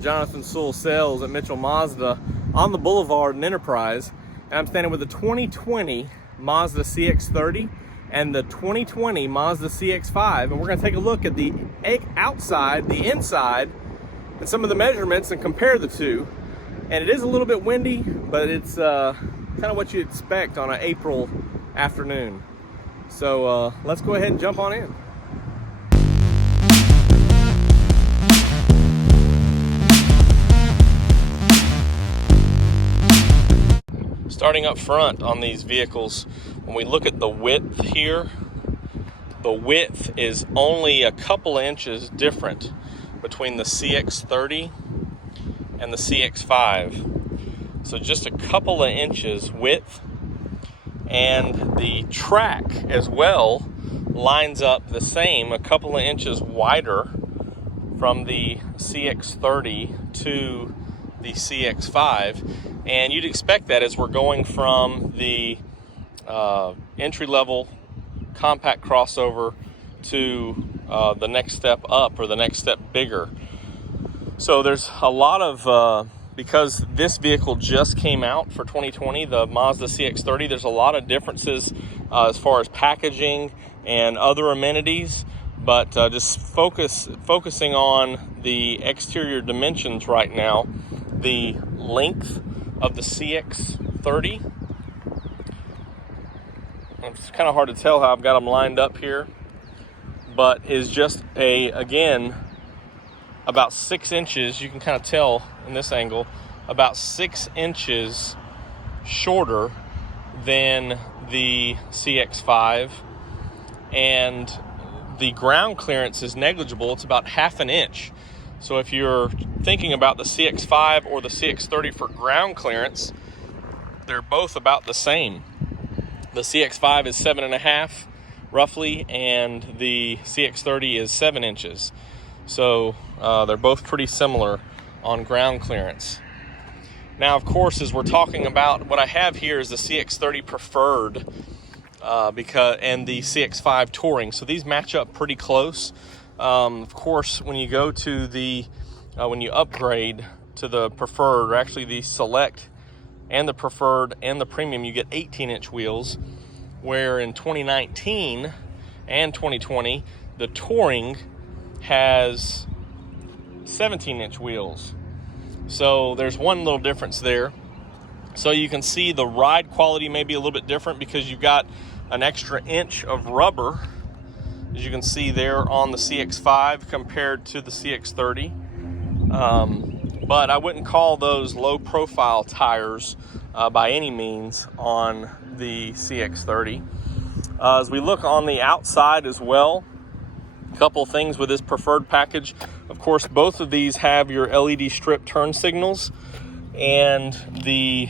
Jonathan Sewell Sales at Mitchell Mazda on the Boulevard in Enterprise, and I'm standing with the 2020 Mazda CX-30 and the 2020 Mazda CX-5, and we're going to take a look at the outside, the inside, and some of the measurements and compare the two. And it is a little bit windy, but it's kind of what you expect on an April afternoon. So let's go ahead and jump on in. Starting up front on these vehicles, when we look at the width here, the width is only a couple of inches different between the CX-30 and the CX-5. So just a couple of inches width, and the track as well lines up the same, a couple of inches wider from the CX-30 to the CX-5. And you'd expect that as we're going from the entry-level compact crossover to the next step up, or the next step bigger. So there's a lot of, because this vehicle just came out for 2020, the Mazda CX-30, there's a lot of differences as far as packaging and other amenities, but just focusing on the exterior dimensions right now, the length of the CX-30. It's kind of hard to tell how I've got them lined up here, but is just again, about 6 inches, you can kind of tell in this angle, about 6 inches shorter than the CX-5, and the ground clearance is negligible. It's about ½ an inch. So if you're thinking about the CX-5 or the CX-30 for ground clearance, they're both about the same. The CX-5 is 7.5 roughly, and the CX-30 is 7 inches. So they're both pretty similar on ground clearance. Now, of course, as we're talking about, what I have here is the CX-30 Preferred and the CX-5 Touring. So these match up pretty close. Of course, when you go to the, when you upgrade to the Preferred, or actually the Select and the Preferred and the Premium, you get 18-inch wheels, where in 2019 and 2020, the Touring has 17-inch wheels. So there's one little difference there. So you can see the ride quality may be a little bit different because you've got an extra inch of rubber, as you can see there on the CX-5 compared to the CX-30. But I wouldn't call those low profile tires by any means on the CX-30. As we look on the outside as well, a couple things with this Preferred package. Of course, both of these have your LED strip turn signals, and the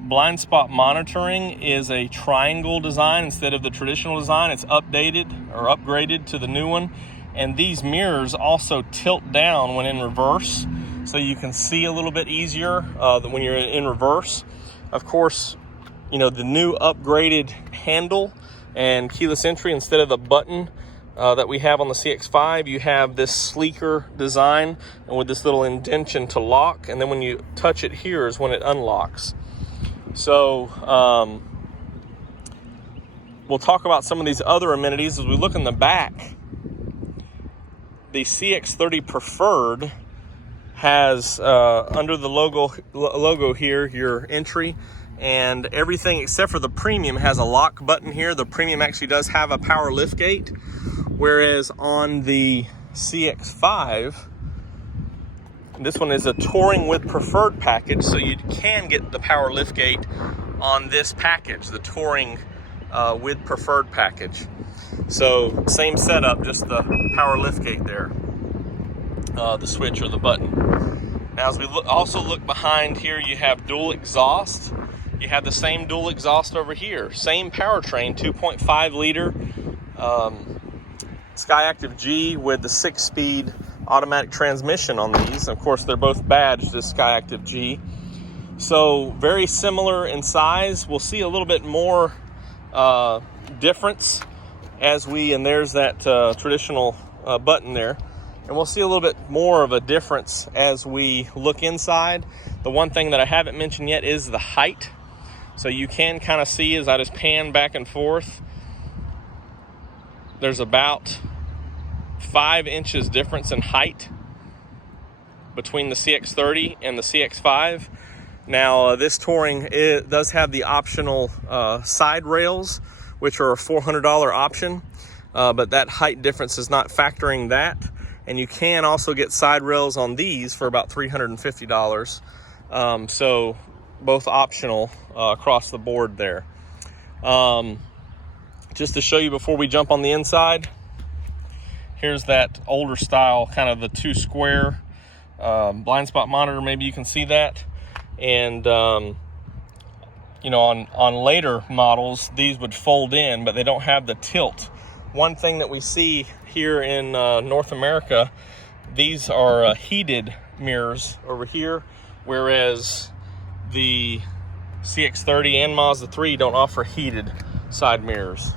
blind spot monitoring is a triangle design instead of the traditional design. It's updated or upgraded to the new one. And these mirrors also tilt down when in reverse, so you can see a little bit easier when you're in reverse. Of course, you know, the new upgraded handle and keyless entry, instead of the button that we have on the CX-5, you have this sleeker design and with this little indention to lock, and then when you touch it here is when it unlocks. So we'll talk about some of these other amenities as we look in the back. The CX-30 Preferred has under the logo here, your entry, and everything except for the Premium has a lock button here. The Premium actually does have a power lift gate, whereas on the CX-5, this one is a Touring with Preferred package, so you can get the power lift gate on this package, the Touring with Preferred package. So same setup, just the power lift gate there, the switch or the button. Now as we also look behind here, you have dual exhaust. You have the same dual exhaust over here, same powertrain, 2.5 liter Skyactiv G with the 6-speed automatic transmission on these. Of course, they're both badged as Skyactiv G. So very similar in size. We'll see a little bit more difference as and there's that traditional button there. And we'll see a little bit more of a difference as we look inside. The one thing that I haven't mentioned yet is the height. So you can kind of see as I just pan back and forth, there's about 5 inches difference in height between the CX-30 and the CX-5. Now this Touring, it does have the optional side rails, which are a $400 option, but that height difference is not factoring that. And you can also get side rails on these for about $350. So both optional across the board there. Just to show you before we jump on the inside, here's that older style, kind of the 2 square blind spot monitor. Maybe you can see that. And you know, on later models, these would fold in, but they don't have the tilt. One thing that we see here in North America, these are heated mirrors over here, whereas the CX-30 and Mazda 3 don't offer heated side mirrors.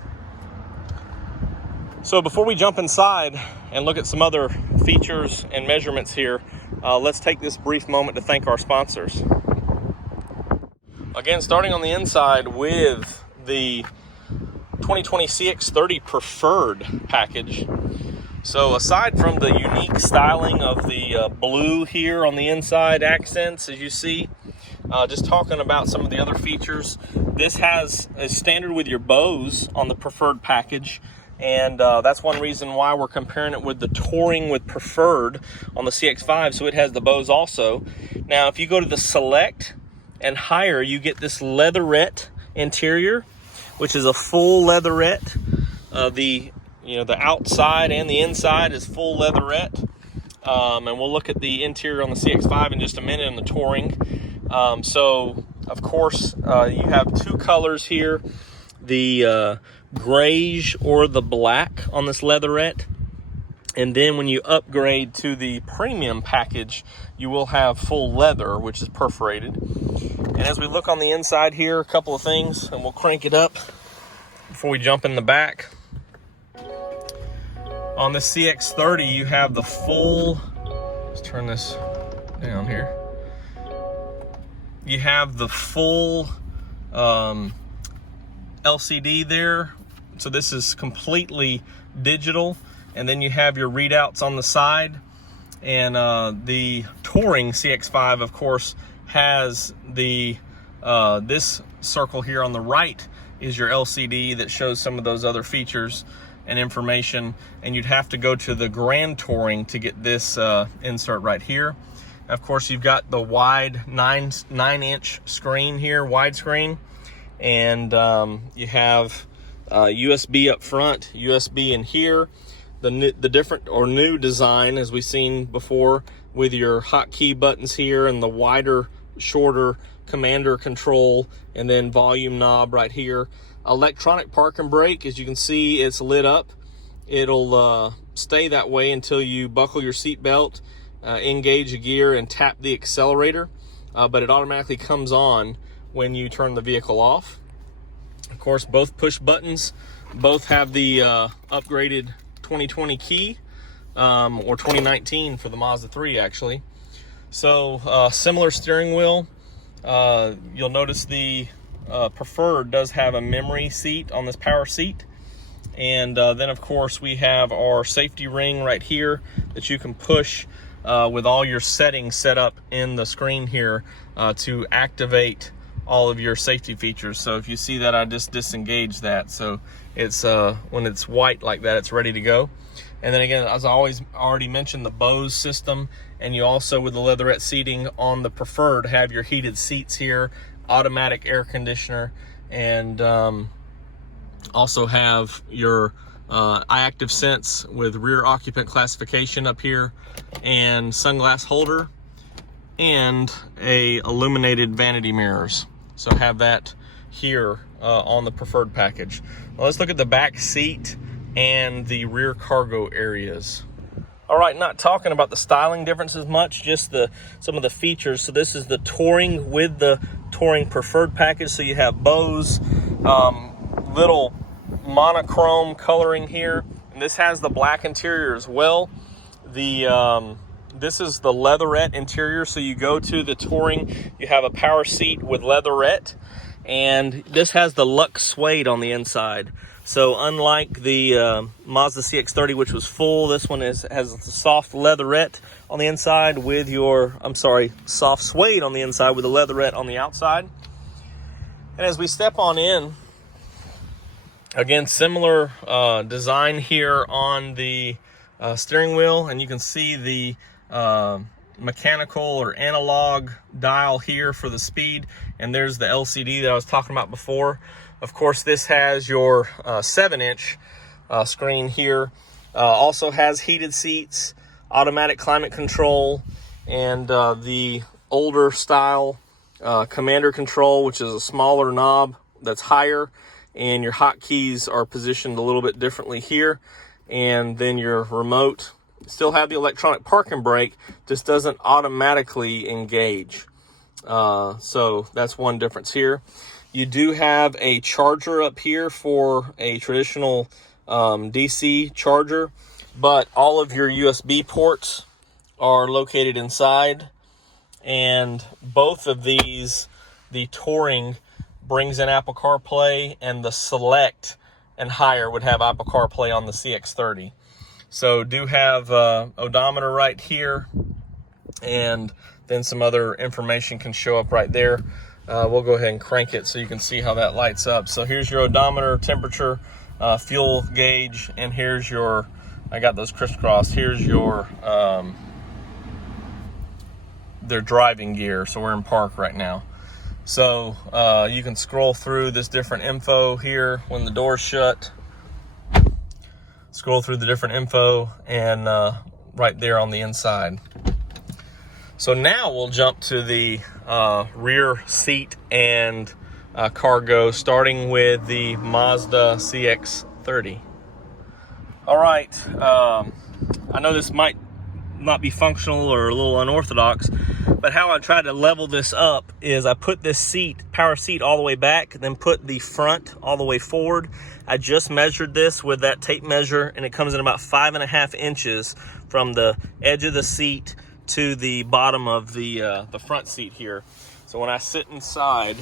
So before we jump inside and look at some other features and measurements here, let's take this brief moment to thank our sponsors. Again, starting on the inside with the 2020 CX-30 Preferred package. So aside from the unique styling of the blue here on the inside accents, as you see, just talking about some of the other features, this has a standard with your bows on the Preferred package. And that's one reason why we're comparing it with the Touring with Preferred on the CX-5. So it has the bows also. Now, if you go to the Select and higher, you get this leatherette interior, which is a full leatherette. The outside and the inside is full leatherette. And we'll look at the interior on the CX-5 in just a minute in the Touring. So of course, you have 2 colors here, the grayish or the black on this leatherette. And then when you upgrade to the premium package, you will have full leather, which is perforated. And as we look on the inside here, a couple of things, and we'll crank it up before we jump in the back. On the CX-30, you have the full, let's turn this down here. You have the full LCD there. So this is completely digital. And then you have your readouts on the side. And the Touring CX-5, of course, has the this circle here on the right is your LCD that shows some of those other features and information. And you'd have to go to the Grand Touring to get this insert right here. Of course, you've got the wide 9-inch screen here, widescreen. And you have USB up front, USB in here. The different or new design, as we've seen before, with your hotkey buttons here and the wider, shorter commander control, and then volume knob right here. Electronic park and brake, as you can see, it's lit up. It'll stay that way until you buckle your seatbelt, engage a gear, and tap the accelerator. But it automatically comes on when you turn the vehicle off. Of course, both push buttons, both have the upgraded 2020 key, or 2019 for the Mazda 3 actually. So similar steering wheel. You'll notice the Preferred does have a memory seat on this power seat. And then of course we have our safety ring right here that you can push with all your settings set up in the screen here to activate all of your safety features. So if you see that, I just disengage that. So it's when it's white like that, it's ready to go. And then again, as I already mentioned, the Bose system, and you also with the leatherette seating on the Preferred have your heated seats here, automatic air conditioner, and also have your iActive Sense with rear occupant classification up here, and sunglass holder, and a illuminated vanity mirrors. So have that here on the Preferred package. Well, let's look at the back seat and the rear cargo areas. All right, not talking about the styling differences much, just some of the features. So this is the Touring with the Touring Preferred package. So you have Bose, little monochrome coloring here, and this has the black interior as well. this is the leatherette interior. So you go to the Touring, you have a power seat with leatherette, and this has the Lux suede on the inside. So unlike the Mazda CX-30, which was full, this one has soft leatherette on the inside with soft suede on the inside with the leatherette on the outside. And as we step on in, again, similar design here on the steering wheel, and you can see the mechanical or analog dial here for the speed, and there's the LCD that I was talking about before. Of course, this has your 7-inch screen here. Also has heated seats, automatic climate control, and the older style commander control, which is a smaller knob that's higher, and your hotkeys are positioned a little bit differently here. And then your remote still have the electronic parking brake, just doesn't automatically engage. So that's one difference here. You do have a charger up here for a traditional DC charger, but all of your USB ports are located inside. And both of these, the Touring brings in Apple CarPlay, and the Select and higher would have Apple CarPlay on the CX-30. So do have odometer right here, and then some other information can show up right there. We'll go ahead and crank it so you can see how that lights up. So here's your odometer, temperature, fuel gauge, and here's your, I got those crisscrossed, here's your their driving gear. So we're in park right now. So you can scroll through this different info here when the door's shut. Scroll through the different info, and right there on the inside. So now we'll jump to the rear seat and cargo, starting with the Mazda CX-30. All right, I know this might not be functional or a little unorthodox, but how I tried to level this up is I put this power seat all the way back, then put the front all the way forward. I just measured this with that tape measure, and it comes in about 5.5 inches from the edge of the seat to the bottom of the front seat here. So when I sit inside,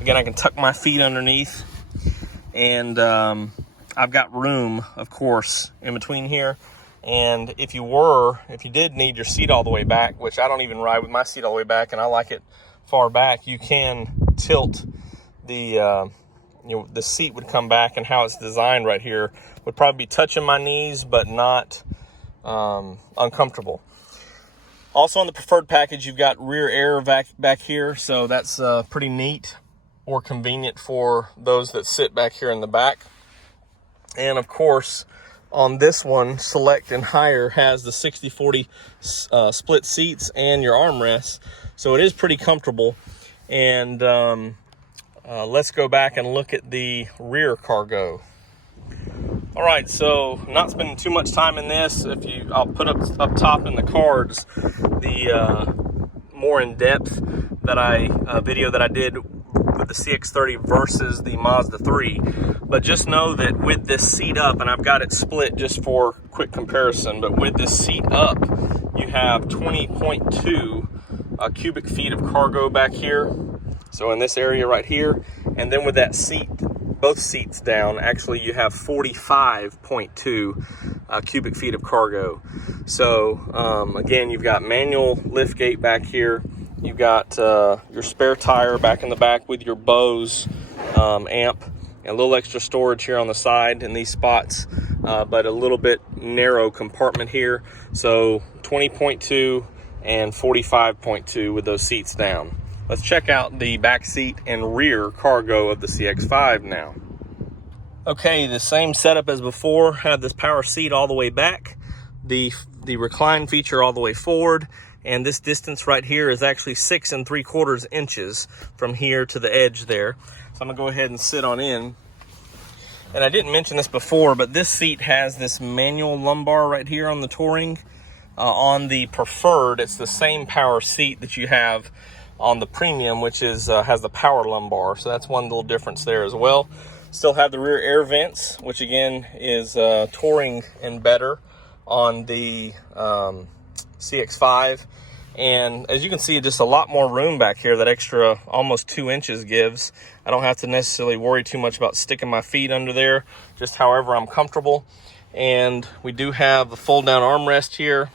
again, I can tuck my feet underneath, and I've got room, of course, in between here. And if you did need your seat all the way back, which I don't even ride with my seat all the way back, and I like it far back, you can tilt the the seat would come back, and how it's designed right here would probably be touching my knees, but not uncomfortable. Also on the preferred package, you've got rear air back here, so that's pretty neat or convenient for those that sit back here in the back. And of course, on this one, Select and higher has the 60-40 split seats and your armrests, so it is pretty comfortable. And let's go back and look at the rear cargo. All right, so not spending too much time in this. I'll put up top in the cards the more in depth video that I did with the CX-30 versus the Mazda 3. But just know that with this seat up, and I've got it split just for quick comparison, but with this seat up, you have 20.2 cubic feet of cargo back here. So in this area right here, and then with that seat, both seats down, actually you have 45.2 cubic feet of cargo. So again, you've got manual lift gate back here. You've got your spare tire back in the back with your Bose amp, and a little extra storage here on the side in these spots, but a little bit narrow compartment here. So 20.2 and 45.2 with those seats down. Let's check out the back seat and rear cargo of the CX-5 now. Okay, the same setup as before. Have this power seat all the way back, the recline feature all the way forward, and this distance right here is actually 6 3/4 inches from here to the edge there. So I'm gonna go ahead and sit on in. And I didn't mention this before, but this seat has this manual lumbar right here on the Touring. On the Preferred, it's the same power seat that you have on the Premium, which is has the power lumbar. So that's one little difference there as well. Still have the rear air vents, which again is Touring and better on the CX-5. And as you can see, just a lot more room back here. That extra almost 2 inches gives. I don't have to necessarily worry too much about sticking my feet under there, just however I'm comfortable. And we do have the fold down armrest here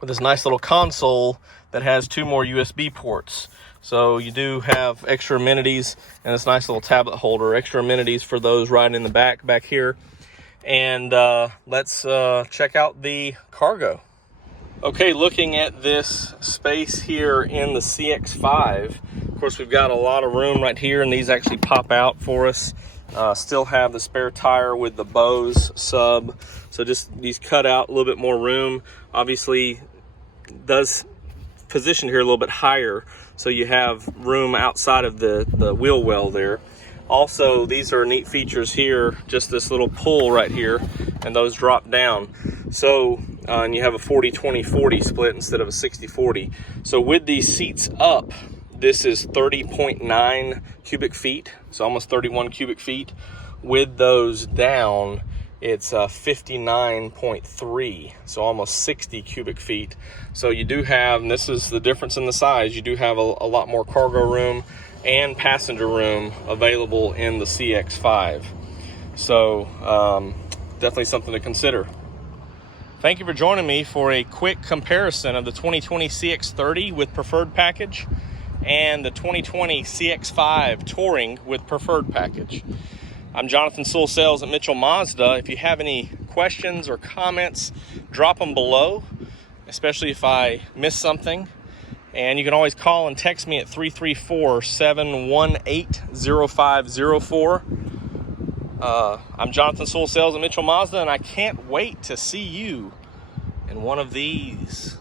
with this nice little console that has 2 more USB ports. So you do have extra amenities and this nice little tablet holder, extra amenities for those riding in the back here. And let's check out the cargo. Okay, looking at this space here in the CX-5, of course we've got a lot of room right here, and these actually pop out for us. Still have the spare tire with the Bose sub, so just these cut out a little bit more room. Obviously does position here a little bit higher, so you have room outside of the wheel well there. Also, these are neat features here, just this little pull right here, and those drop down. So, and you have a 40-20-40 split instead of a 60-40. So with these seats up, this is 30.9 cubic feet, so almost 31 cubic feet. With those down, it's 59.3, so almost 60 cubic feet. So you do have, and this is the difference in the size, you do have a lot more cargo room and passenger room available in the CX-5. So definitely something to consider. Thank you for joining me for a quick comparison of the 2020 CX-30 with preferred package and the 2020 CX-5 Touring with preferred package. I'm Jonathan Sewell Sales at Mitchell Mazda. If you have any questions or comments, drop them below, especially if I miss something. And you can always call and text me at 334-718-0504. I'm Jonathan Sewell Sales at Mitchell Mazda, and I can't wait to see you in one of these.